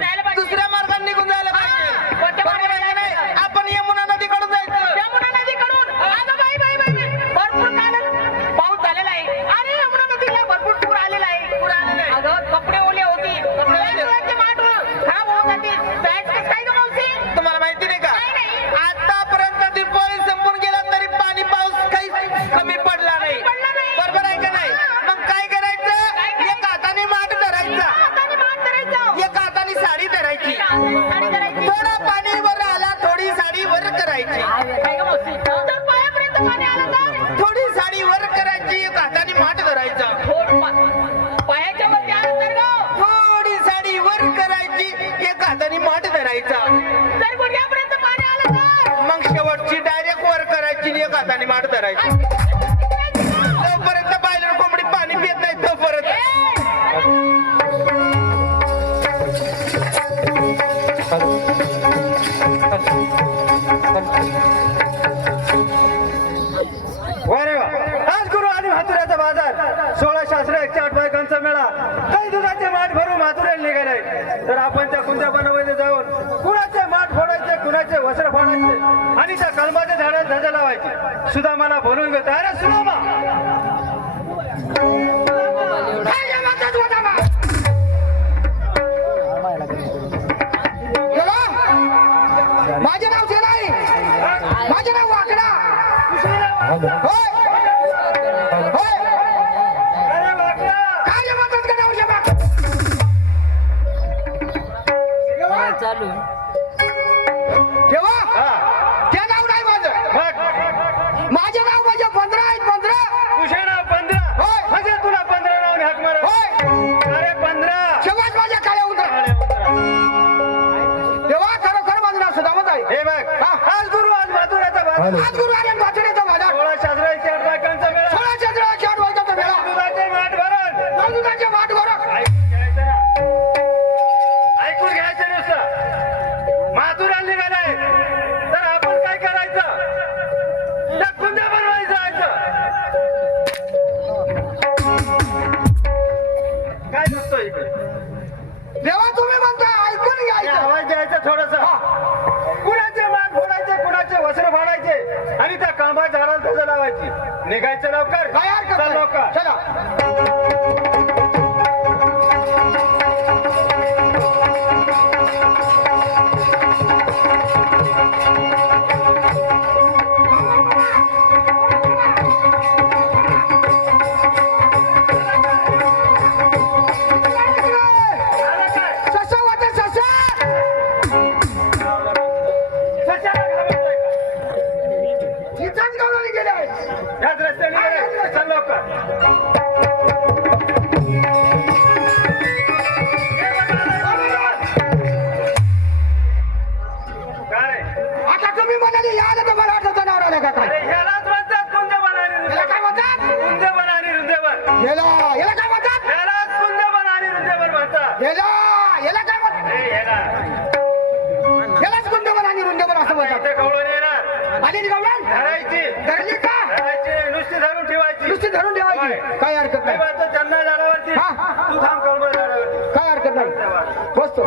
दुसऱ्या मार्गाने निघून जायला पाहिजे. बरोबर आहे का नाही? आपण यमुना नदीकडून जायचं. यमुना नदीकडून अगं बाई बाई बाई भरपूर काल पाऊस झालेला आहे आणि यमुना नदीला भरपूर पूर आलेला आहे. अगं कपडे ओले होती माठ खराब होऊन जाते. काय गं मावशी? तुम्हाला माहिती नाही का आतापर्यंत दिवाळी संपून गेला तरी पाणी पाऊस काही कमी पडला नाही. बरोबर आहे का नाही? मग काय करायचं? एका हाताने माठ धरायचा, एका हाताने साडी धरायची. थोडा पाणी वर आला थोडी साडी वर करायची. काय गं मावशी? तर पायापर्यंत पाणी आलं तर थोडी साडी वर करायची, एका हाताने माठ धरायचा. पायाच्या वरती आलं तर गं थोडी साडी वर करायची, एका हाताने माठ धरायचा. तर गुडघ्यापर्यंत पाणी आलं तर मग शेवटची डायरेक्ट वर करायची आणि एका हाताने माठ धरायची. तोपर्यंत बायलर कोंबडी पाणी पित नाही तोपर्यंत. वारे वा. आज गुरु आणि म्हातुऱ्याचा बाजार 16 शास्त्र 108 बायकांचा मेळा काही दुधाचे माठ भरून म्हातुऱ्याला निघाले. तर आपण त्या कुंजा बनवायचे जाऊन कुणाचे माठ फोडायचे, कुणाचे वस्त्र फोडायचे आणि त्या कलमाच्या झाडात ध्वजा लावायची. सुदामाला बोलून घेतो. अरे सुदामा, माझे नाव सेनाई, माझे नाव वाकडा. होय होय अरे वाकडा, काय म्हणतात का नाव शेबा? तेव्हा ते नाव नाही माझं. माझे नाव म्हणजे 15 आहेत. 15 तुझे नाव 15. होय. म्हणजे तुला 15 नावाने हाक मारत. होय. अरे 15 शेवट माझ्या काळ्या उतर. तेव्हा खरोखर माझं नाव सुदामच आहे. हे बघ, आज गुरु आज म्हातुऱ्याचा बाजार आज गुरु आणि वाचण्याचा बाजार 16 शास्त्र 108 बायकांचा मेळा 16 चंद्र 8 वर्गाचा मेळा. दुधाचे माठ भरून दुधाचे वाट भरत ऐकून घ्यायचं नुसतं. माथुराला निघालाय तर आपण काय करायचं? त्या कुंजा बनवायचं जायचं. काय नुसतं इकडे तेव्हा तुम्ही म्हणता ऐकून घ्यायचं. आवाज द्यायचा थोडस. कुणाचे माठ फोडायचे, कुणाचे वस्त्र फाडायचे आणि त्या कांबा झाडाला ध्वजा लावायची. निघायचं लवकर. काय हरकत चल नाही. लवकर. चला. आलं काय? ससा वाटा ससा. कशाला घाबरतोय का? इथंच गावाला गेले आहेत. याच रस्त्याने गेले. चल लवकर. काय रे? आता तुम्ही म्हणाले या तर मला वाटत नाव आलं का काय? अरे ह्यालाच म्हणतात कुंजबन आणि याला काय म्हणतात? कुंजबन आणि रुंदेबन. याला काय म्हणतात? ह्यालाच कुंजबन आणि रुंदेबन म्हणतात. याला काय म्हणतात? हे ह्याला. यालाच गुंडबन आणि रुंडबन असं म्हणतात. इथे कवळून येणार. आली गवळण धरायची. धरली का? धरायची. नुसती धरून ठेवायची. नुसती धरून ठेवायची. होय. काय हरकत मी नाही. म्हणतो चन्ना झाडावरती. हा. तू थांब कवळ झाडावरती. काय हरकत नाही. बसतो.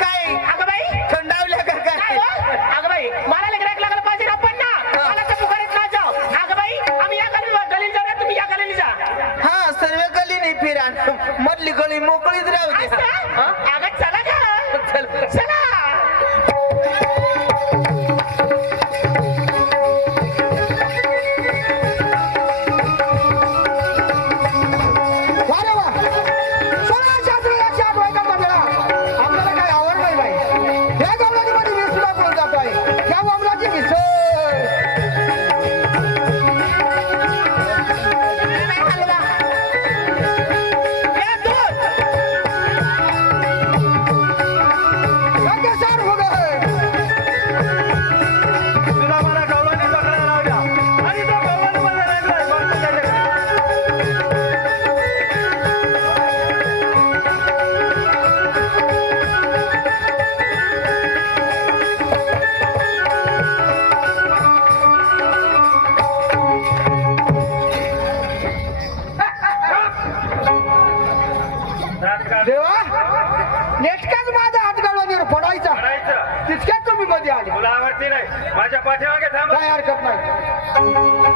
काय अगं बाई थंडावल्या का काय काय? हो? अगं बाई मला लेकराक लागलं पाहिजे ना पण ना मला त्या पुकारीत ना जाओ. अगं बाई आम्ही या गलीला जा, तुम्ही या गलीला जा. हा सर्व गली नाही फिरा. मधली गली मोकळीच राहू दे. असं? अगं चला का चल. चला. वा रे वा. 16 शास्त्र 108 बायकांचा मेळा. आपल्याला काय आवड नाही बाई. या गवळणीमध्ये मी सुद्धा पळून जातो आहे. या वामनाची मिसळ. या दूध. देवा नेटकाच माझा हात गाडवानीवर फोडायचा करायचं तितक्यात तुम्ही मध्ये आले तुला आवडती नाही माझ्या पाठीमागे थांब काय हरकत नाही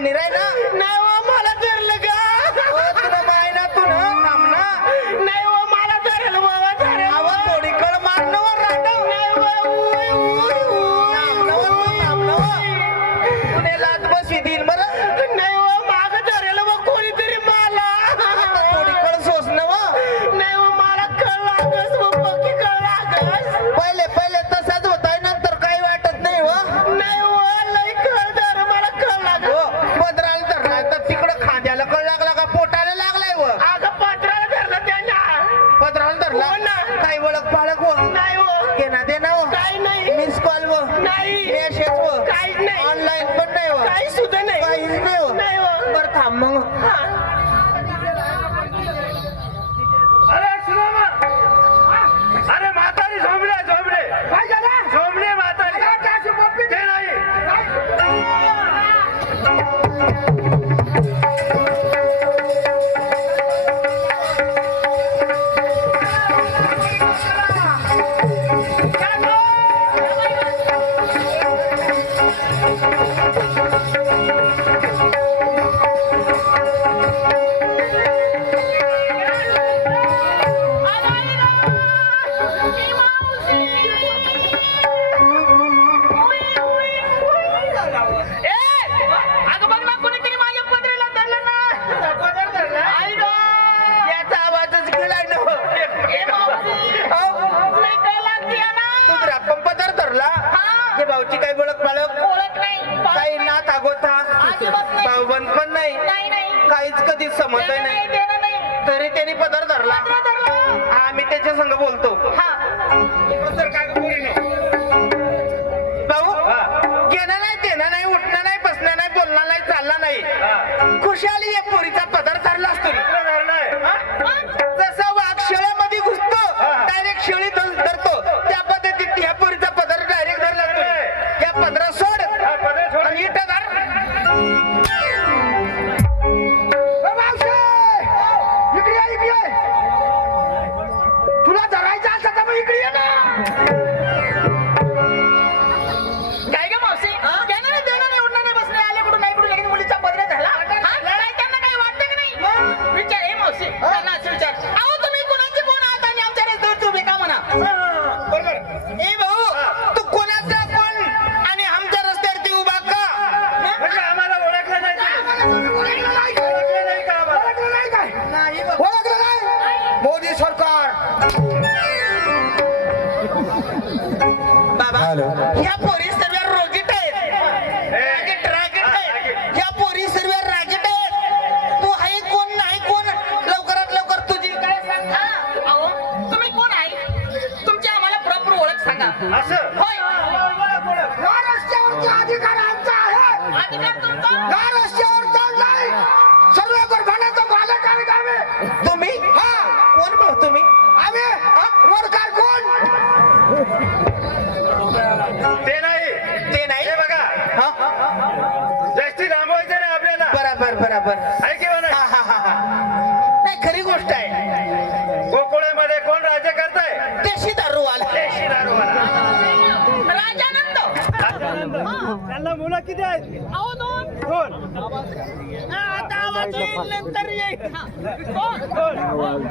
निराय ना नाही हो मला धरलं का तुला बाय ना तू ना थांब ना नाही हो मला धरलं बाबा धरलं आवाज थोडी कळ मारण्यावर राहतो पुणे लात बसवी देईल बरं नाही हो माग धरेल मग कोणीतरी मला थोडी कळ सोसणं व नाही हो मला कळ लागस पक्की कळ लागस पहिले पहिले तसाच होता नंतर काही वाटत नाही हो नाही हो लई कळ धर मला कळ लागो पदराला धरला तर तिकडं खांद्याला कळ लागला का पोटाला लागलाय व अगं पदराला धरलं त्यांना पदराला धरला काही ओळख पाळख व नाही हो घेणा देना व काही नाही मिस कॉल व नाही मेसेज व काहीच नाही ऑनलाईन पण नाही व काही सुद्धा नाही काहीच नाही व नाही व बरं थांब मग अरे सुनामा अरे म्हातारी झोंबले झोंबले काय झालं झोंबले म्हातारी ते नाही अगं बघ ना कोणीतरी माझ्या पदराला धरलं ना पदर धरला आई गो याचा आवाजच गेलाय ना ए मावशी नाही कळ लागते ना तुझा पण पदर धरला हे भाऊची काही ओळख पाळख ओळख नाही काही नाथ अगोथा अजिबात नाही. भाऊबंद पण नाही नाही नाही काहीच कधीच समज देणं नाही देणं नाही तरी त्यांनी पदर धरला पदर धरलं. आम्ही त्याच्या संग बोलतो हा भाऊ हा. घेणं नाही देणं नाही उठणं नाही बसणं नाही बोलणं नाही चालणं नाही खुशाली या पोरीचा पदर धरला असतो जसा वाघ शेळ्यामध्ये घुसतो डायरेक्ट शेळी धरतो त्या पद्धतीत ह्या पोरीचा पदर डायरेक्ट धरला असतो या पदरा सोड आणि इथं धर मावशे इकडे ये, इकडे ये. तुला धरायचं असं तर मग इकडे ये ना काय ग मावशी देणं नाही देणं नाही उठणं नाही बसणं नाही आले कुठून नाही कुठून लगेच मुलीचा पदर धरला हा? काय त्यांना काही वाटतं की नाही विचार हे मावशी त्यांना असं विचार अहो तुम्ही कोणाचे कोण आहात आणि आमच्या रस्त्यावर तुम्ही का म्हणा बरोबर ए भाऊ तू कोणाचा कोण आणि आमच्या रस्त्यावरती उभा का म्हणजे आम्हाला ओळखलं नाही तुम्ही. ओळखलं नाही ओळखलं नाही का आम्हाला ओळखलं नाही काय नाही बाबा. ओळखलं नाही मोदी सरकार बाबा ह्या पोरी सर्व रोजीट आहेत रागीट आहेत ह्या पोरी सर्व रागीट आहेत तू आहे कोण नाही कोण लवकरात लवकर तुझी काय सांग अहो तुम्ही कोण आहे तुमची आम्हाला प्रॉपर ओळख सांगा असं होय या रस्त्यावरचा अधिकार आमचा आहे अधिकार तुमचा या रस्त्यावर चाललाय सर्व कारखान्याचा मालक आहे आम्ही तुम्ही हा कोण भाऊ तुम्ही आम्ही वरकार कोण ते नाही ते नाही हे बघा हा जास्ती लांबवायचं नाही आपल्याला बराबर बराबर आहे किंवा नाही हा हा हा हा नाही खरी गोष्ट आहे गोकुळेमध्ये कोण राज्य करताय देशी दारू आला देशी दारूवाला. राजानंद त्यांना मुलं किती आहेत अहो दोन कोण आता आवाज येईल नंतर येईल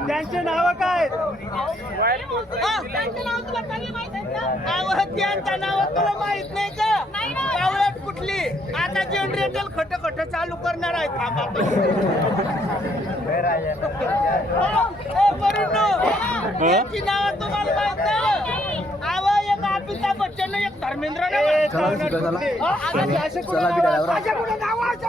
त्यांचे नाव काय त्यांचं नाव तुला चांगलं माहित आहे का त्यांचं नाव तुला माहित नाही का आवडत कुठली आता जनरेटर खट खट चालू करणार आहे थांबा यांची नाव तुम्हाला माहित नाही आवा एक अमिताभ बच्चन एक धर्मेंद्र चला, चला. असं कुठं नाव आहे?